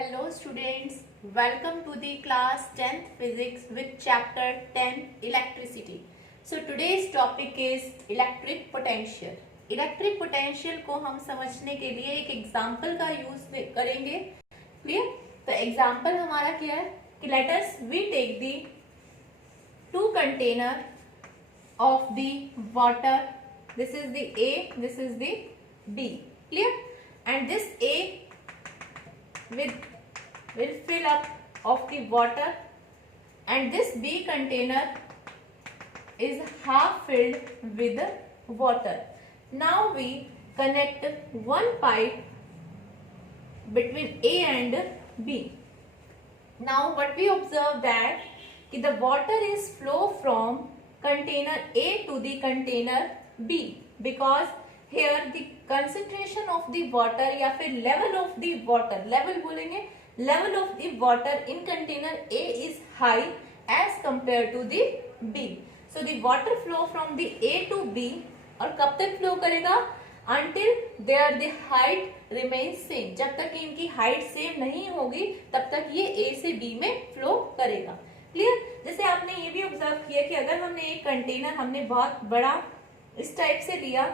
Hello students, welcome to the class 10th physics with chapter 10 electricity. So today's topic is electric potential. Electric potential को हम समझने के लिए एक example का यूज करेंगे. क्लियर? तो एग्जाम्पल हमारा क्या है कि let us we take the two container of the water. This is the A, this is the B. Clear? And this A will fill up of the water and this B container is half filled with water. Now we connect one pipe between A and B. Now what we observe that the water is flow from container A to the container B because here the concentration of the water या फिर level of the water, level बोलेंगे, level of the water in container A is high as compared to the B. So the water flow from the A to B और कब तक flow करेगा? Until there the height remains same. जब तक कि इनकी height same नहीं होगी तब तक ये A से B में flow करेगा. क्लियर? जैसे आपने ये भी ऑब्जर्व किया कि अगर हमने एक कंटेनर हमने बहुत बड़ा इस टाइप से लिया,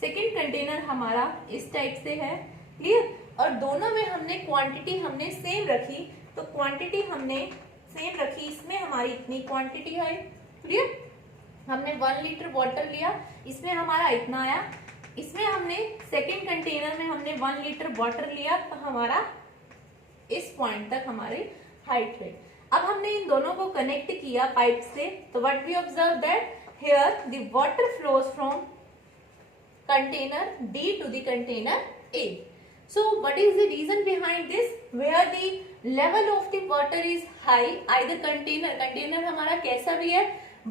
सेकेंड कंटेनर हमारा इस टाइप से है, क्लियर, और दोनों में हमने क्वांटिटी हमने सेम रखी, तो क्वांटिटी हमने सेम रखी, इसमें हमारी इतनी क्वांटिटी है, क्लियर, हमने 1 लीटर वाटर लिया, इसमें हमारा इतना आया, इसमें हमने सेकेंड कंटेनर में हमने 1 लीटर वाटर लिया, तो हमारा इस पॉइंट तक हमारी हाइट है. अब हमने इन दोनों को कनेक्ट किया पाइप से, तो what we observe that here the water flows from container B to the container A. So what is the reason behind this? Where the level of the water is high, either container हमारा कैसा भी है,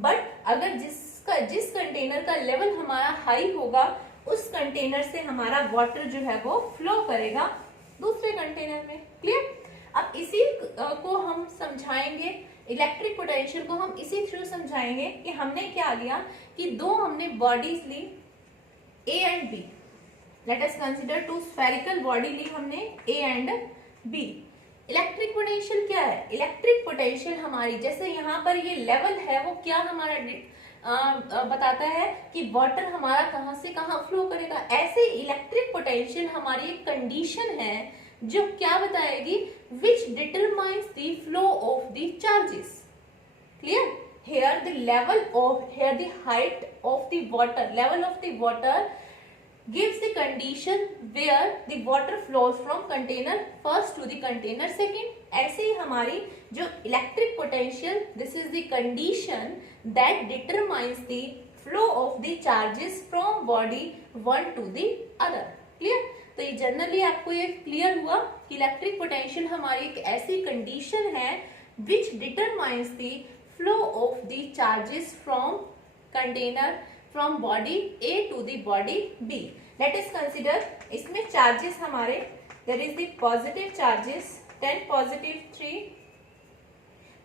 but अगर जिस container का level हमारा high होगा उस कंटेनर से हमारा वाटर जो है वो फ्लो करेगा दूसरे कंटेनर में. क्लियर? अब इसी को हम समझाएंगे, इलेक्ट्रिक पोटेंशियल को हम इसी थ्रू समझाएंगे कि हमने क्या लिया कि दो हमने बॉडीज ली A and B. Let us consider two spherical body ली हमने A and B. Electric potential क्या है? इलेक्ट्रिक पोटेंशियल हमारी जैसे यहाँ पर ये लेवल है वो क्या हमारा बताता है कि वाटर हमारा कहाँ से कहाँ फ्लो करेगा. ऐसे इलेक्ट्रिक पोटेंशियल हमारी एक कंडीशन है जो क्या बताएगी, विच determines the flow of the charges. Clear? Here the level of, here the height of the water, level of the water gives the condition where the water flows from container first to the container second. ऐसे ही हमारी जो electric potential, this is the condition that determines the flow of the charges from body one to the other. Clear? तो ये generally आपको ये clear हुआ कि electric potential हमारी एक ऐसी कंडीशन है which determines the flow of the charges from container from body A to the body B. Let us consider इसमें charges हमारे there is the positive charges 10 positive 3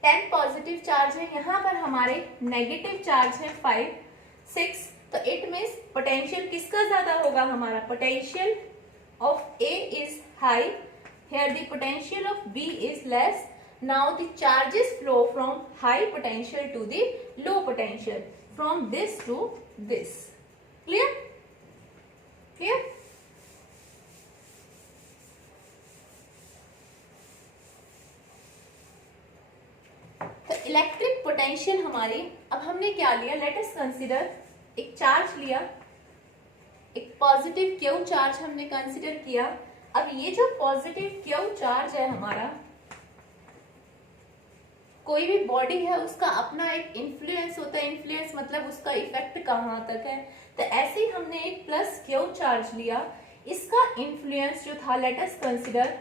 10 positive charge है, यहाँ पर हमारे negative charge है 5 6. तो it means potential किसका ज्यादा होगा? हमारा potential of A is high, here the potential of B is less. Now the charges flow from high potential to the low potential, from this to this. Clear? Clear? तो electric potential हमारी, अब हमने क्या लिया, let us consider एक charge लिया, एक positive Q charge हमने कंसीडर किया. अब ये जो पॉजिटिव क्यू चार्ज है हमारा, कोई भी बॉडी है उसका अपना एक इन्फ्लुएंस होता है, इन्फ्लुएंस मतलब उसका इफेक्ट कहाँ तक है. तो ऐसे ही हमने एक प्लस क्यू चार्ज लिया, इसका इन्फ्लुएंस जो था, लेट अस कंसीडर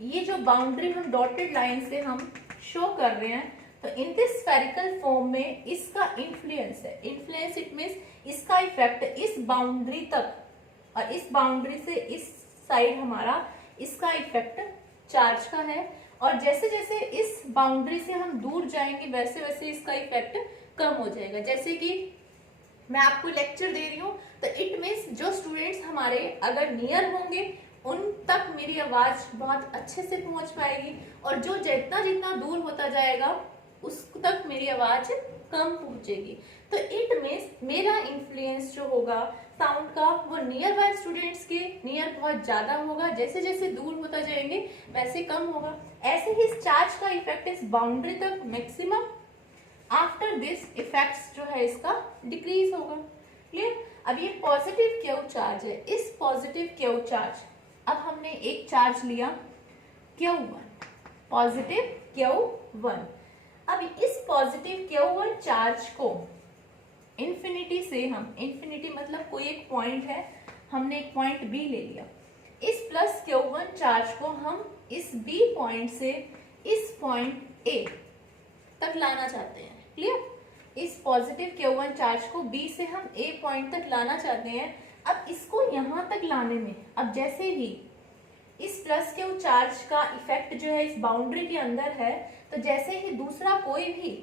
ये जो बाउंड्री हम डॉटेड लाइन से हम शो कर रहे हैं, तो इन दिस स्फेरिकल फॉर्म में इसका इन्फ्लुएंस है. इन्फ्लुएंस इट मीन्स इसका इफेक्ट इस बाउंड्री तक और इस बाउंड्री से इस साइड हमारा इसका इफेक्ट चार्ज का है, और जैसे जैसे इस बाउंड्री से हम दूर जाएंगे वैसे वैसे इसका इफेक्ट कम हो जाएगा. जैसे कि मैं आपको लेक्चर दे रही हूँ तो इट मीन्स जो स्टूडेंट्स हमारे अगर नियर होंगे उन तक मेरी आवाज बहुत अच्छे से पहुंच पाएगी, और जो जितना जितना दूर होता जाएगा उस तक मेरी आवाज कम पहुंचेगी। तो इट मीन्स मेरा इन्फ्लुएंस जो होगा साउंड का वो नियर बाय स्टूडेंट्स के नियर बहुत ज्यादा होगा, जैसे जैसे दूर होता जाएंगे वैसे कम होगा। ऐसे ही इस चार्ज का इफेक्ट इस बाउंड्री तक मैक्सिमम, आफ्टर दिस इफेक्ट्स जो है इसका डिक्रीज होगा। क्लियर? अब ये पॉजिटिव क्यू चार्ज है। इस पॉजिटिव क्यू चार्ज, अब हमने एक चार्ज लिया Q1, पॉजिटिव Q1। अब इस पॉजिटिव Q1 चार्ज को इन्फिनिटी से हम, इन्फिनिटी मतलब कोई एक पॉइंट है, हमने एक पॉइंट B ले लिया, इस प्लस Q1 चार्ज को हम इस B पॉइंट से इस पॉइंट A तक लाना चाहते हैं। क्लियर? इस पॉजिटिव Q1 चार्ज को B से हम A पॉइंट तक लाना चाहते हैं। अब इसको यहां तक लाने में, अब जैसे ही इस प्लस Q चार्ज का इफेक्ट जो है इस बाउंड्री के अंदर है, तो जैसे ही दूसरा कोई भी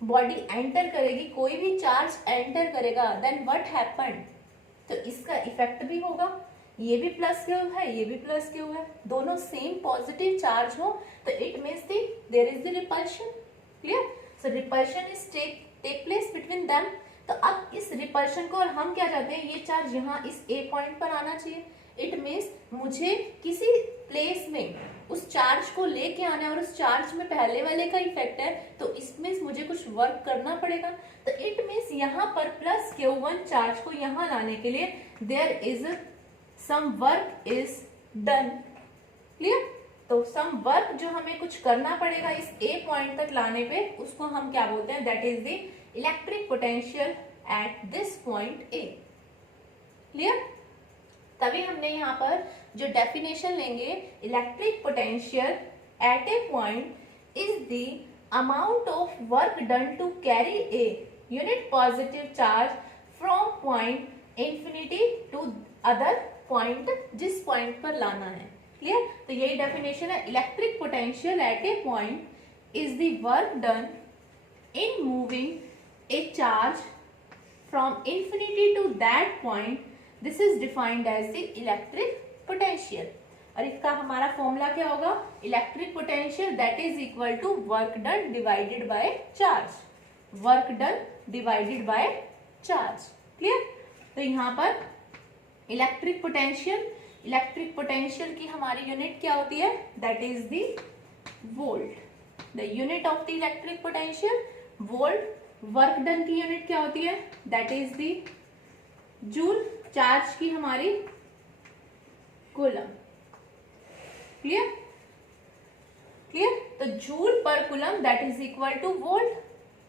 बॉडी एंटर करेगी, कोई भी चार्ज एंटर करेगा, देन व्हाट हैपेंड, तो इसका इफेक्ट भी होगा। ये भी प्लस क्यू है, ये भी प्लस क्यू है, दोनों सेम पॉजिटिव चार्ज हो, तो it means there is the repulsion. Clear? So repulsion is take place between them. तो अब इस रिपल्शन को, और हम क्या चाहते हैं, ये चार्ज यहाँ इस ए पॉइंट पर आना चाहिए। इट मीन्स मुझे किसी प्लेस में उस चार्ज को लेके आना है, और उस चार्ज में पहले वाले का इफेक्ट है, तो इसमें मुझे कुछ वर्क करना पड़ेगा। तो इट मीन्स यहाँ पर प्लस Q1 चार्ज को यहाँ लाने के लिए there is some work is done. Clear? तो सम वर्क जो हमें कुछ करना पड़ेगा इस ए पॉइंट तक लाने पे, उसको हम क्या बोलते हैं, that is the electric potential at this point A. Clear? तभी हमने यहाँ पर जो डेफिनेशन लेंगे, electric potential at a point is the amount of work done to carry a unit positive charge from point infinity to other point, जिस point पर लाना है। क्लियर? तो यही डेफिनेशन है, electric potential at a point is the work done in moving a charge from infinity to that point. This is defined as the electric potential. और इसका हमारा फॉर्मूला क्या होगा, electric potential that is equal to work done divided by charge, work done divided by charge. Clear? तो यहाँ पर electric potential की हमारी यूनिट क्या होती है, that is the volt. The unit of the electric potential volt. Work done की unit क्या होती है, that is the joule. Charge की हमारी कूलम। क्लियर? क्लियर? तो जूल पर coulomb that is equal two volt.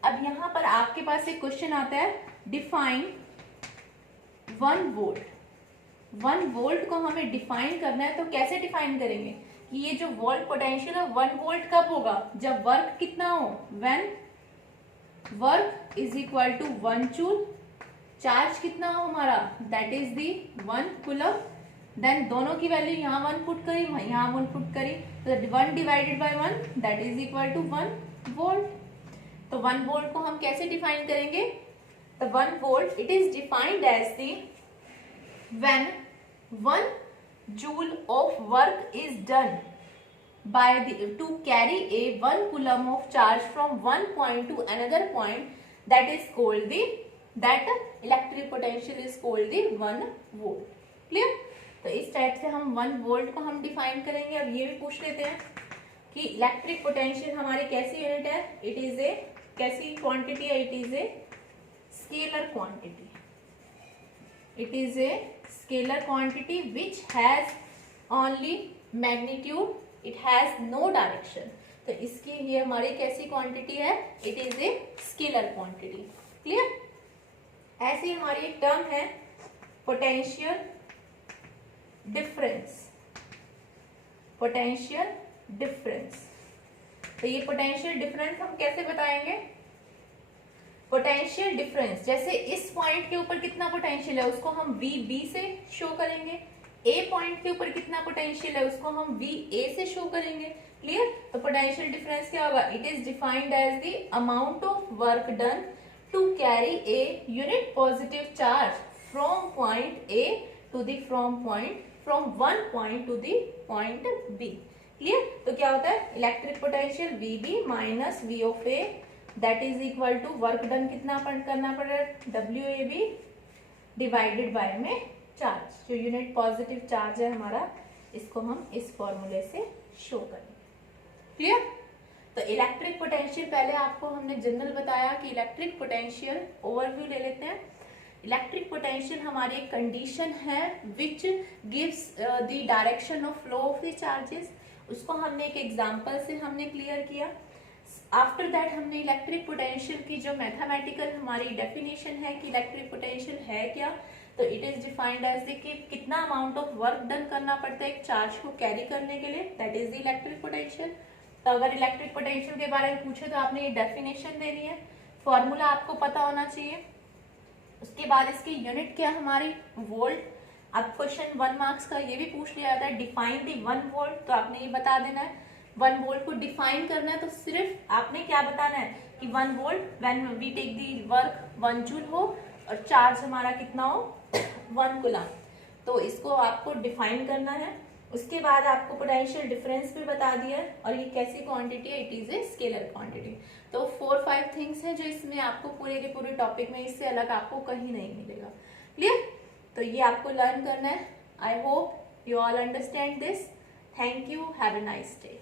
अब यहां पर आपके पास एक क्वेश्चन आता है, डिफाइन 1 वोल्ट। 1 वोल्ट को हमें डिफाइन करना है, तो कैसे डिफाइन करेंगे कि ये जो वोल्ट पोटेंशियल है 1 वोल्ट कब होगा, जब वर्क कितना हो, when work is equal to 1 joule, charge कितना हो हमारा, that is the 1 coulomb. Then दोनों की वैल्यू यहाँ 1 पुट करी, यहाँ 1 पुट करी, तो 1 divided by 1 that is equal to 1 volt. तो 1 वोल्ट को हम कैसे डिफाइन करेंगे, तो 1 volt it is defined as the when 1 joule of work is done by to carry a 1 coulomb of charge from one point to another point, that is called the, that electric potential is called the 1 volt. Clear? तो इस type से हम 1 volt को हम define करेंगे। अब ये भी पूछ लेते हैं कि इलेक्ट्रिक पोटेंशियल हमारी कैसी यूनिट है, इट इज ए कैसी क्वांटिटी है, it is a scalar quantity. It is a scalar quantity which has only magnitude, it has no direction। तो इसकी ये हमारी कैसी क्वांटिटी है, it is a scalar quantity. Clear? ऐसी हमारी एक टर्म है पोटेंशियल डिफरेंस। पोटेंशियल डिफरेंस, तो ये पोटेंशियल डिफरेंस हम कैसे बताएंगे, पोटेंशियल डिफरेंस जैसे इस पॉइंट के ऊपर कितना पोटेंशियल है उसको हम VB से शो करेंगे, ए पॉइंट के ऊपर कितना पोटेंशियल है उसको हम VA से शो करेंगे। क्लियर? तो पोटेंशियल डिफरेंस क्या होगा, it is defined as the amount of work done to carry a unit positive charge from point A to the from point from one point to the point B. Clear? तो क्या होता है, electric potential VB minus V of A that is equal to work done कितना करना पड़ेगा, WAB divided by में charge, जो unit positive charge है हमारा, इसको हम इस फॉर्मूले से शो करेंगे। क्लियर? तो इलेक्ट्रिक पोटेंशियल पहले आपको हमने जनरल बताया कि इलेक्ट्रिक पोटेंशियल ओवरव्यू ले लेते हैं। इलेक्ट्रिक पोटेंशियल हमारी एक कंडीशन है which gives the direction of flow of the charges. उसको हमने एक एग्जांपल से हमने क्लियर किया। आफ्टर दैट हमने इलेक्ट्रिक पोटेंशियल की जो मैथमेटिकल हमारी डेफिनेशन है कि इलेक्ट्रिक पोटेंशियल है क्या, तो इट इज डिफाइंड एज कि कितना अमाउंट ऑफ वर्क डन करना पड़ता है एक चार्ज को कैरी करने के लिए, that is the electric potential. तो अगर इलेक्ट्रिक पोटेंशियल के बारे में पूछे तो आपने ये डेफिनेशन देनी है, फॉर्मूला आपको पता होना चाहिए। उसके बाद इसकी यूनिट क्या हमारी, वोल्ट। अब क्वेश्चन 1 मार्क्स का ये भी पूछ लिया जाता है, डिफाइन दी 1 वोल्ट, तो आपने ये बता देना है। 1 वोल्ट को डिफाइन करना है तो सिर्फ आपने क्या बताना है कि 1 volt when we take the work 1 joule हो और चार्ज हमारा कितना हो 1 कूलम, तो इसको आपको डिफाइन करना है। उसके बाद आपको पोटेंशियल डिफरेंस भी बता दिया है, और ये कैसी क्वांटिटी है, it is a scalar quantity. तो 4-5 थिंग्स हैं जो इसमें आपको पूरे के पूरे टॉपिक में इससे अलग आपको कहीं नहीं मिलेगा। क्लियर? तो ये आपको लर्न करना है। I hope you all understand this. Thank you, have a nice day.